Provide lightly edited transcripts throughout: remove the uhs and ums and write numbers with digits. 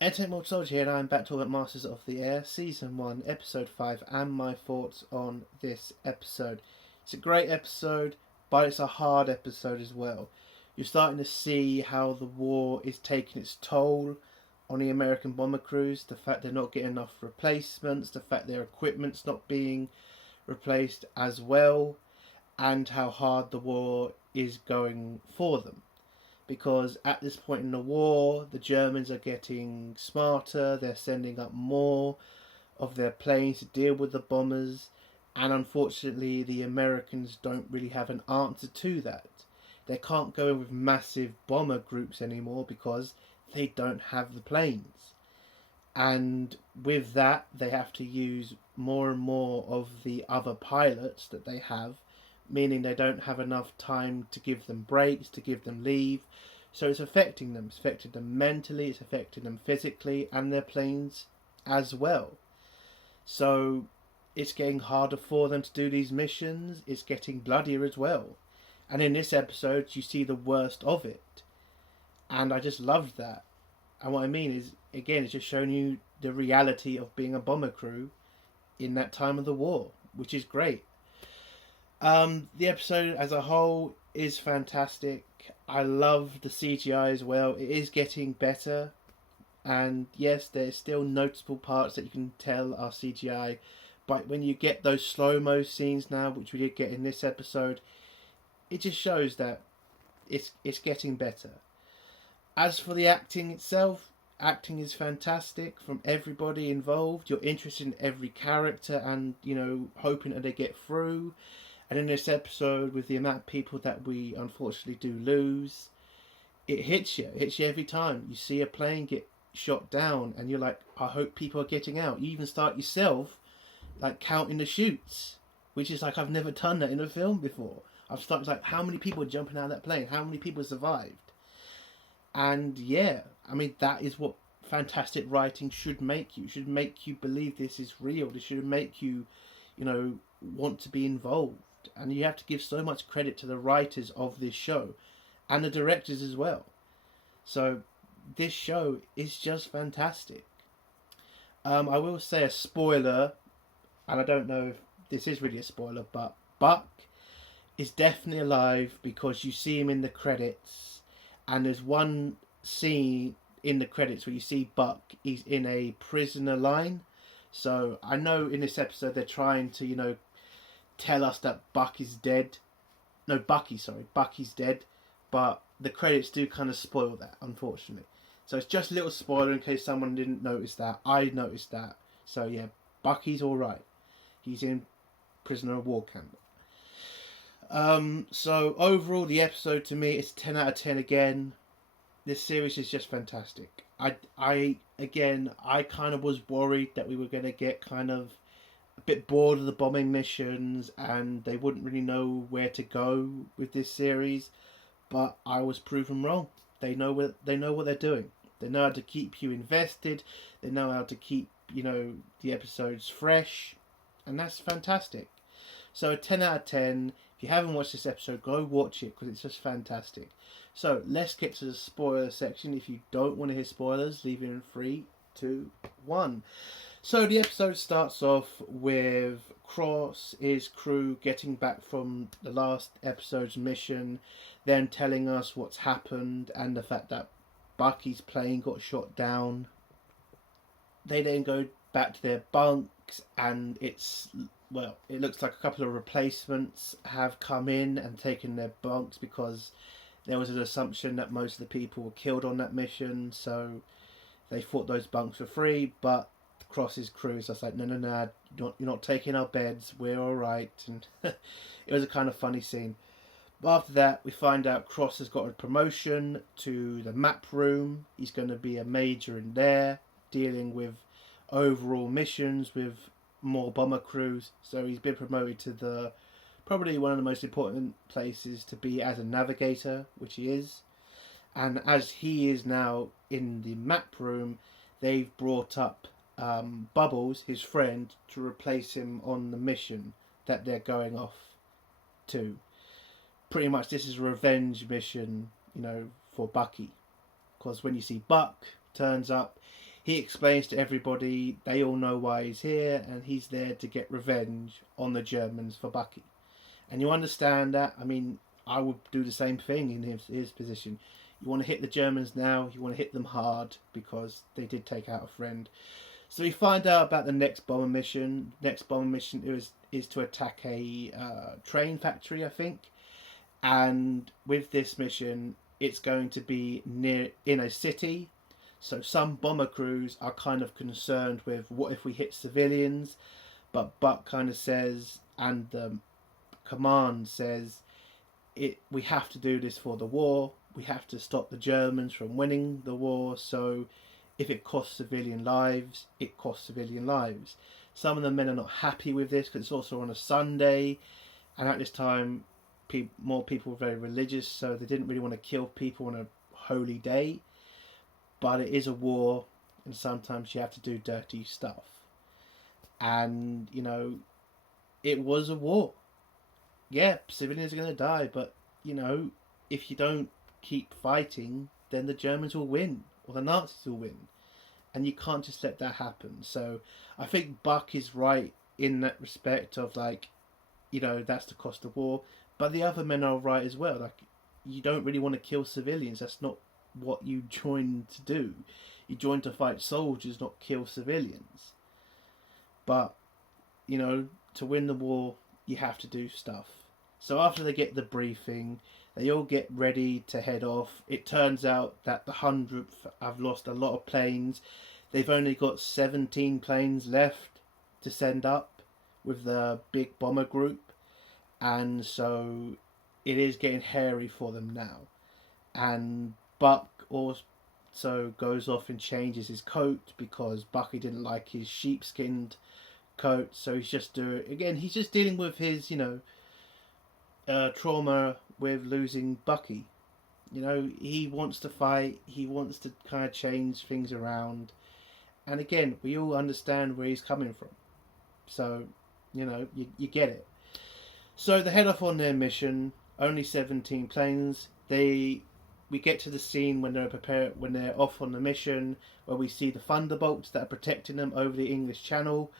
Entertainment Soldier here, and I'm back talking about Masters of the Air, Season 1, Episode 5, and my thoughts on this episode. It's a great episode, but it's a hard episode as well. You're starting to see how the war is taking its toll on the American bomber crews, the fact they're not getting enough replacements, the fact their equipment's not being replaced as well, and how hard the war is going for them, because at this point in the war, the Germans are getting smarter, they're sending up more of their planes to deal with the bombers, and unfortunately, the Americans don't really have an answer to that. They can't go in with massive bomber groups anymore because they don't have the planes. And with that, they have to use more and more of the other pilots that they have, meaning they don't have enough time to give them breaks, to give them leave. So it's affecting them. It's affecting them mentally, it's affecting them physically, and their planes as well. So it's getting harder for them to do these missions. It's getting bloodier as well. And in this episode, you see the worst of it. And I just loved that. And what I mean is, again, it's just showing you the reality of being a bomber crew in that time of the war, which is great. The episode as a whole is fantastic. I love the CGI as well. It is getting better. And yes, there's still noticeable parts that you can tell are CGI. But when you get those slow-mo scenes now, which we did get in this episode, it just shows that it's getting better. As for the acting itself, acting is fantastic from everybody involved. You're interested in every character and, hoping that they get through. And in this episode, with the amount of people that we unfortunately do lose, it hits you. It hits you every time. You see a plane get shot down and you're like, I hope people are getting out. You even start yourself, like, counting the shoots, which is like, I've never done that in a film before. I've started like, how many people are jumping out of that plane? How many people survived? And yeah, I mean, that is what fantastic writing should make you. It should make you believe this is real. It should make you, want to be involved. And you have to give so much credit to the writers of this show and the directors as well. So this show is just fantastic. I will say a spoiler, and I don't know if this is really a spoiler, but Buck is definitely alive because you see him in the credits, and there's one scene in the credits where you see Buck. He's in a prisoner line. So I know in this episode they're trying to, tell us that Buck is dead. No, Bucky's dead. But the credits do kind of spoil that, unfortunately. So it's just a little spoiler in case someone didn't notice that. I noticed that. So yeah, Bucky's alright. He's in prisoner of war camp. So overall, the episode to me is 10 out of 10 again. This series is just fantastic. I kind of was worried that we were going to get kind of a bit bored of the bombing missions and they wouldn't really know where to go with this series, but I was proven wrong. They know what they're doing. They know how to keep you invested. They know how to keep the episodes fresh, and that's fantastic. So a 10 out of 10. If you haven't watched this episode, go watch it because it's just fantastic. So let's get to the spoiler section. If you don't want to hear spoilers, leave it in 3, 2, 1. So the episode starts off with Cross, his crew, getting back from the last episode's mission, then telling us what's happened and the fact that Bucky's plane got shot down. They then go back to their bunks and it looks like a couple of replacements have come in and taken their bunks because there was an assumption that most of the people were killed on that mission, so they thought those bunks were free, but Cross's crew is just like, no, you're not taking our beds, we're alright. And it was a kind of funny scene. But after that, we find out Cross has got a promotion to the map room. He's going to be a major in there, dealing with overall missions with more bomber crews. So he's been promoted to probably one of the most important places to be as a navigator, which he is. And as he is now in the map room, they've brought up Bubbles, his friend, to replace him on the mission that they're going off to. Pretty much this is a revenge mission, for Bucky. Because when you see Buck turns up, he explains to everybody, they all know why he's here, and he's there to get revenge on the Germans for Bucky. And you understand that. I mean, I would do the same thing in his position. You want to hit the Germans now, you want to hit them hard, because they did take out a friend. So we find out about the next bomber mission. Next bomber mission is to attack a train factory, I think. And with this mission, it's going to be in a city. So some bomber crews are kind of concerned with what if we hit civilians, but Buck kind of says, and the command says, we have to do this for the war. We have to stop the Germans from winning the war. So if it costs civilian lives, it costs civilian lives. Some of the men are not happy with this because it's also on a Sunday, and at this time, more people were very religious, so they didn't really want to kill people on a holy day. But it is a war, and sometimes you have to do dirty stuff. And, you know, it was a war. Yeah, civilians are going to die, but, you know, if you don't keep fighting, then the Germans will win, or the Nazis will win. And you can't just let that happen. So I think Buck is right in that respect of, like, you know, that's the cost of war. But the other men are right as well. Like, you don't really want to kill civilians. That's not what you joined to do. You joined to fight soldiers, not kill civilians. But, you know, to win the war, you have to do stuff. So after they get the briefing, they all get ready to head off. It turns out that the 100th have lost a lot of planes. They've only got 17 planes left to send up with the big bomber group. And so it is getting hairy for them now. And Buck also goes off and changes his coat because Bucky didn't like his sheepskinned coat. So he's just dealing with his, you know, trauma with losing Bucky. You know, he wants to fight. He wants to kind of change things around. And again, we all understand where he's coming from. So, you know, you get it. So they head off on their mission. Only 17 planes. We get to the scene when they're off on the mission, where we see the Thunderbolts that are protecting them over the English Channel.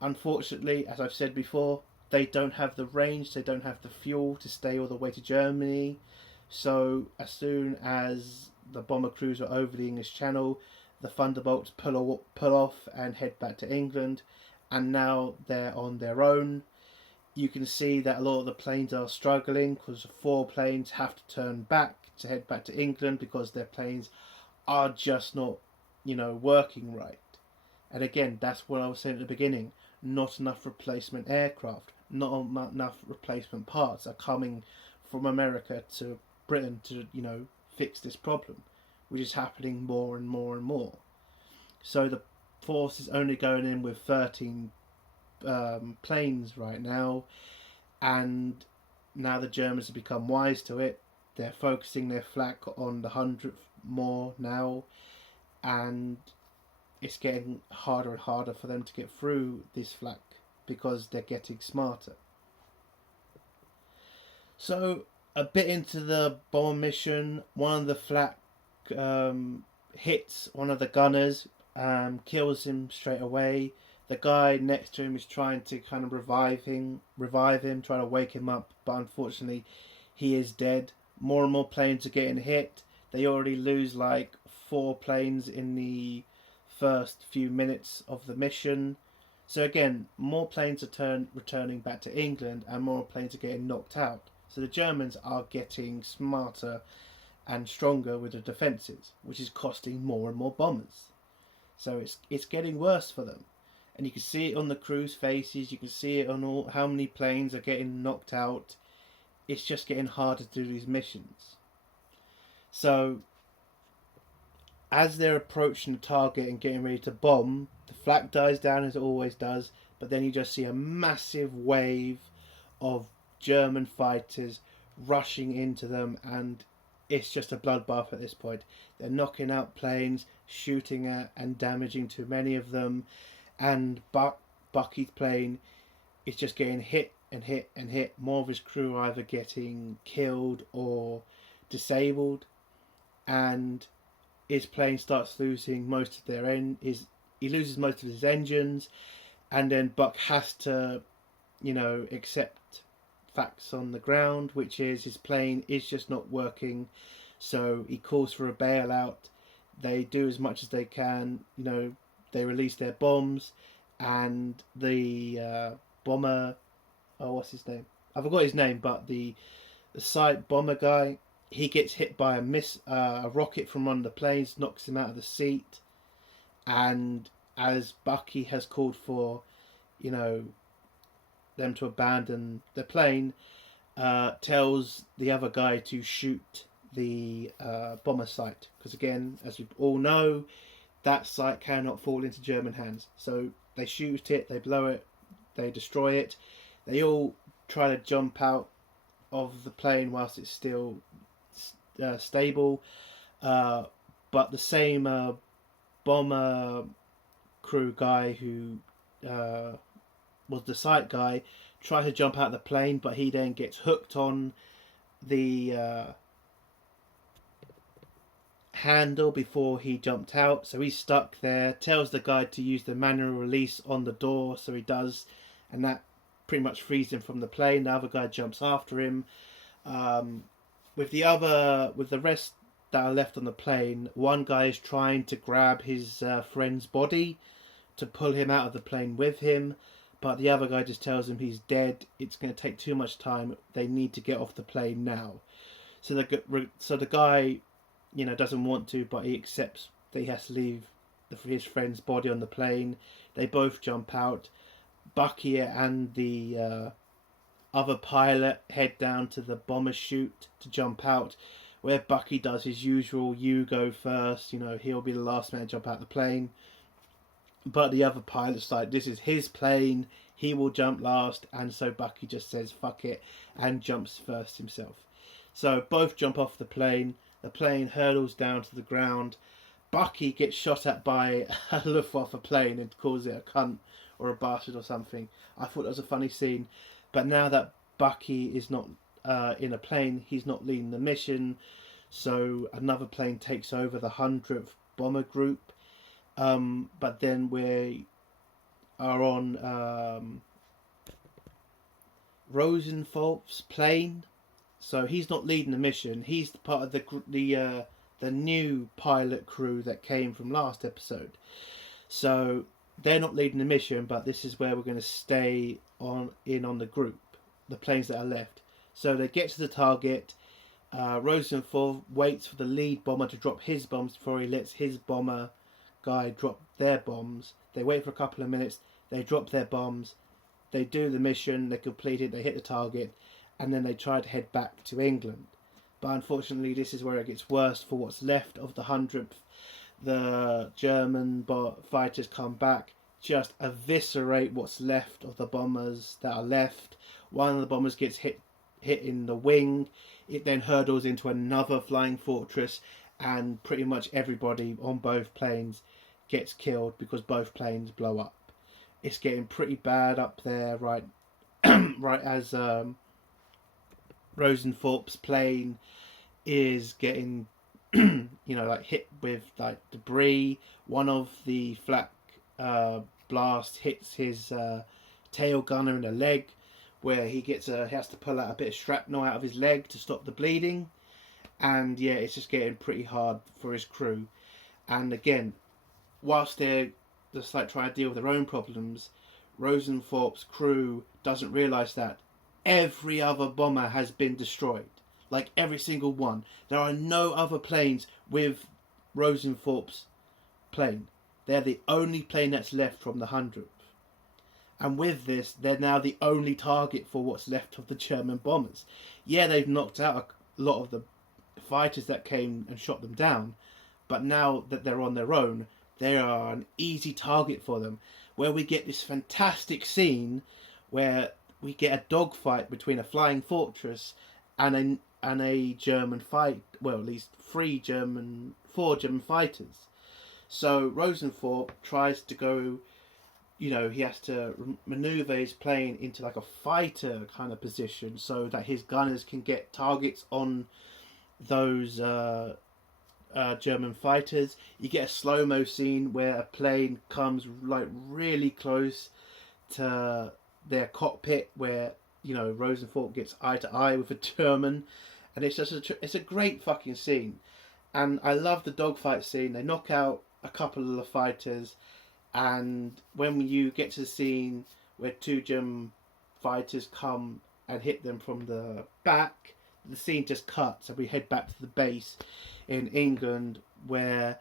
Unfortunately, as I've said before, they don't have the range, they don't have the fuel to stay all the way to Germany. So as soon as the bomber crews are over the English Channel, the Thunderbolts pull off and head back to England. And now they're on their own. You can see that a lot of the planes are struggling because 4 planes have to turn back to head back to England because their planes are just not, you know, working right. And again, that's what I was saying at the beginning. Not enough replacement aircraft, not enough replacement parts are coming from America to Britain to, you know, fix this problem, which is happening more and more and more. So the force is only going in with 13 planes right now, and now the Germans have become wise to it. They're focusing their flak on the 100th more now, and it's getting harder and harder for them to get through this flak because they're getting smarter. So a bit into the bomber mission, one of the flak hits one of the gunners, kills him straight away. The guy next to him is trying to kind of revive him, trying to wake him up, but unfortunately he is dead. More and more planes are getting hit. They already lose like 4 planes in the first few minutes of the mission. So again, more planes are returning back to England, and more planes are getting knocked out. So the Germans are getting smarter and stronger with the defences, which is costing more and more bombers. So it's getting worse for them. And you can see it on the crew's faces, you can see it on how many planes are getting knocked out. It's just getting harder to do these missions. So as they're approaching the target and getting ready to bomb, the flak dies down as it always does, but then you just see a massive wave of German fighters rushing into them, and it's just a bloodbath at this point. They're knocking out planes, shooting at and damaging too many of them, and Bucky's plane is just getting hit and hit and hit. More of his crew are either getting killed or disabled, and his plane starts losing most of he loses most of his engines, and then Buck has to, accept facts on the ground, which is his plane is just not working. So he calls for a bailout. They do as much as they can. They release their bombs, and the bomber, what's his name? I forgot his name, but the site bomber guy, he gets hit by a rocket from one of the planes, knocks him out of the seat, and as Bucky has called for, them to abandon the plane, tells the other guy to shoot the bomber site, because again, as we all know, that site cannot fall into German hands. So they shoot it, they blow it, they destroy it. They all try to jump out of the plane whilst it's still stable, but the same bomber crew guy who was the site guy tries to jump out of the plane, but he then gets hooked on the handle before he jumped out, so he's stuck there. Tells the guy to use the manual release on the door, so he does, and that pretty much frees him from the plane. The other guy jumps after him. With the rest that are left on the plane, one guy is trying to grab his friend's body to pull him out of the plane with him, but the other guy just tells him he's dead. It's going to take too much time. They need to get off the plane now. So the guy, doesn't want to, but he accepts that he has to leave his friend's body on the plane. They both jump out. Bucky and the other pilot head down to the bomber chute to jump out, where Bucky does his usual, you go first, he'll be the last man to jump out the plane. But the other pilot's like, this is his plane, he will jump last, and so Bucky just says fuck it and jumps first himself. So both jump off the plane hurtles down to the ground. Bucky gets shot at by a Luftwaffe plane and calls it a cunt or a bastard or something. I thought that was a funny scene. But now that Bucky is not in a plane, he's not leading the mission, so another plane takes over, the 100th Bomber Group. But then we are on Rosenthorpe's plane, so he's not leading the mission. He's part of the new pilot crew that came from last episode. So they're not leading the mission, but this is where we're going to stay on the group, the planes that are left. So they get to the target. Rosenthorpe waits for the lead bomber to drop his bombs before he lets his bomber guy drop their bombs. They wait for a couple of minutes. They drop their bombs. They do the mission. They complete it. They hit the target, and then they try to head back to England. But unfortunately, this is where it gets worse for what's left of the 100th. The German fighters come back, just eviscerate what's left of the bombers that are left. One of the bombers gets hit in the wing. It then hurtles into another flying fortress, and pretty much everybody on both planes gets killed because both planes blow up. It's getting pretty bad up there, right? Right as Rosenthorpe's plane is getting hit with debris. One of the flak blast hits his tail gunner in the leg, where he has to pull out a bit of shrapnel out of his leg to stop the bleeding. And yeah, it's just getting pretty hard for his crew. And again, whilst they're just trying to deal with their own problems, Rosenthorpe's crew doesn't realise that every other bomber has been destroyed. Like every single one. There are no other planes with Rosenthorpe's plane. They're the only plane that's left from the 100th. And with this, they're now the only target for what's left of the German bombers. Yeah, they've knocked out a lot of the fighters that came and shot them down, but now that they're on their own, they are an easy target for them, where we get this fantastic scene where we get a dogfight between a flying fortress and a German fight, well, at least four German fighters. So Rosenthorpe tries to go, he has to maneuver his plane into like a fighter kind of position so that his gunners can get targets on those German fighters. You get a slow-mo scene where a plane comes like really close to their cockpit, where Rosenthorpe gets eye to eye with a German, and it's just it's a great fucking scene. And I love the dogfight scene. They knock out a couple of the fighters, and when you get to the scene where two German fighters come and hit them from the back, the scene just cuts, and we head back to the base in England, where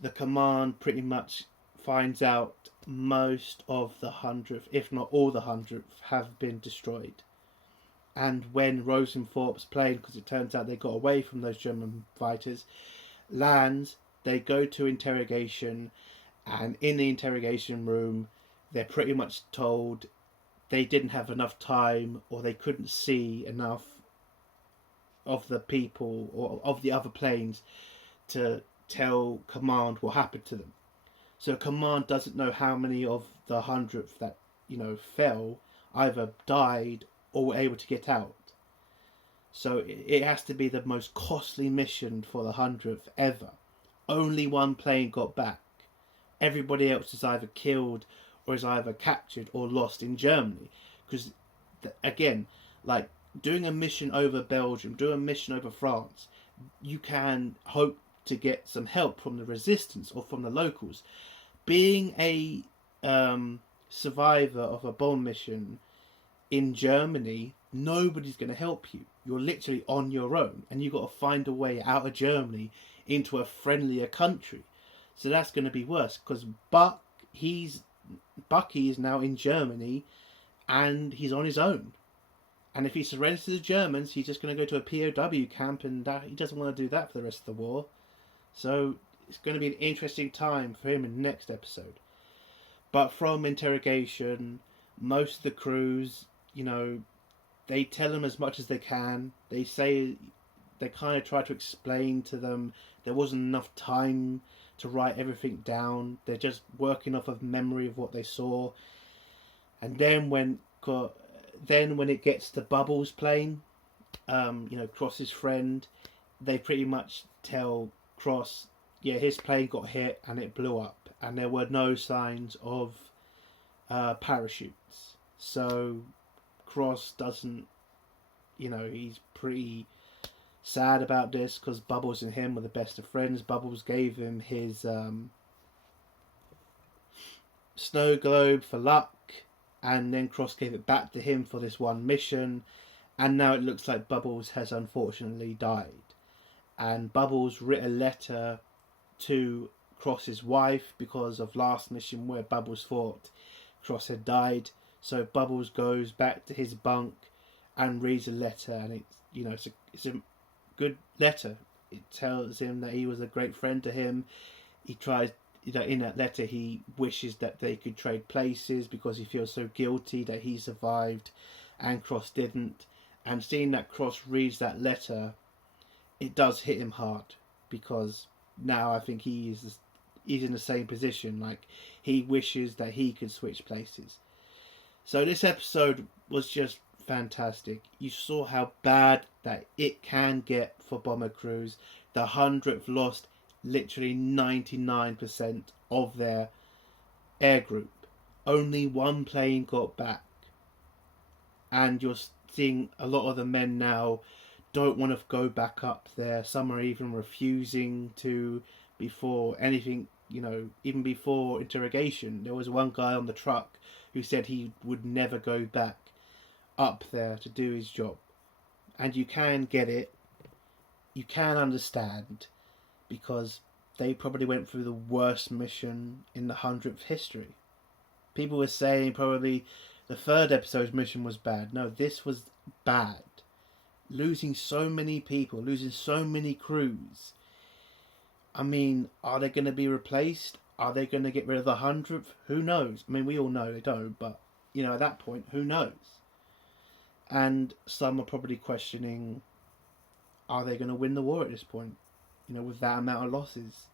the command pretty much finds out most of the 100th, if not all the 100th, have been destroyed. And when Rosenthorpe's plane, because it turns out they got away from those German fighters, lands, they go to interrogation, and in the interrogation room, they're pretty much told they didn't have enough time, or they couldn't see enough of the people or of the other planes to tell command what happened to them. So command doesn't know how many of the 100th that fell either died or were able to get out. So it has to be the most costly mission for the 100th ever. Only one plane got back. Everybody else is either killed or is either captured or lost in Germany. Because again, like doing a mission over Belgium, doing a mission over France, you can hope to get some help from the resistance or from the locals. Being a survivor of a bomb mission in Germany, nobody's going to help you. You're literally on your own, and you've got to find a way out of Germany into a friendlier country. So that's going to be worse, because Bucky is now in Germany, and he's on his own. And if he surrenders to the Germans, he's just going to go to a POW camp, and he doesn't want to do that for the rest of the war. So it's going to be an interesting time for him in the next episode. But from interrogation, most of the crews, they tell them as much as they can. They say, they kind of try to explain to them there wasn't enough time to write everything down. They're just working off of memory of what they saw. And then when it gets to Bubbles' plane, Cross's friend, they pretty much tell Cross, yeah, his plane got hit and it blew up, and there were no signs of parachutes. So Cross doesn't, he's pretty sad about this, because Bubbles and him were the best of friends. Bubbles gave him his snow globe for luck, and then Cross gave it back to him for this one mission, and now it looks like Bubbles has unfortunately died. And Bubbles wrote a letter to Cross's wife because of last mission where Bubbles thought Cross had died. So Bubbles goes back to his bunk and reads a letter, and it's a good letter. It tells him that he was a great friend to him. He tries, in that letter he wishes that they could trade places because he feels so guilty that he survived and Cross didn't. And seeing that Cross reads that letter, it does hit him hard, because now I think he's in the same position. Like, he wishes that he could switch places. So this episode was just fantastic. You saw how bad that it can get for bomber crews. The 100th lost literally 99% of their air group. Only one plane got back. And you're seeing a lot of the men now don't want to go back up there. Some are even refusing to before anything, even before interrogation. There was one guy on the truck who said he would never go back up there to do his job. And you can get it. You can understand, because they probably went through the worst mission in the 100th history. People were saying probably the third episode's mission was bad. No, this was bad. Losing so many people, losing so many crews. I mean, are they going to be replaced? Are they going to get rid of the 100th? Who knows? I mean, we all know they don't, but, at that point, who knows? And some are probably questioning, are they going to win the war at this point? With that amount of losses.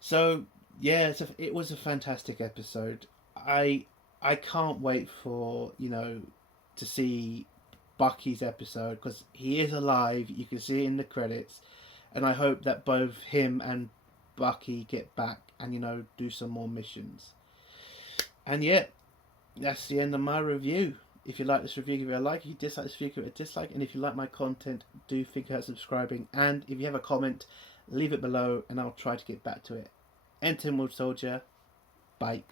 So, yeah, it was a fantastic episode. I can't wait for, to see Bucky's episode, because he is alive. You can see it in the credits, and I hope that both him and Bucky get back and, you know, do some more missions. And yeah, that's the end of my review. If you like this review, give it a like. If you dislike this review, give it a dislike. And if you like my content, do think about subscribing. And if you have a comment, leave it below and I'll try to get back to it. Enter World Soldier. Bye.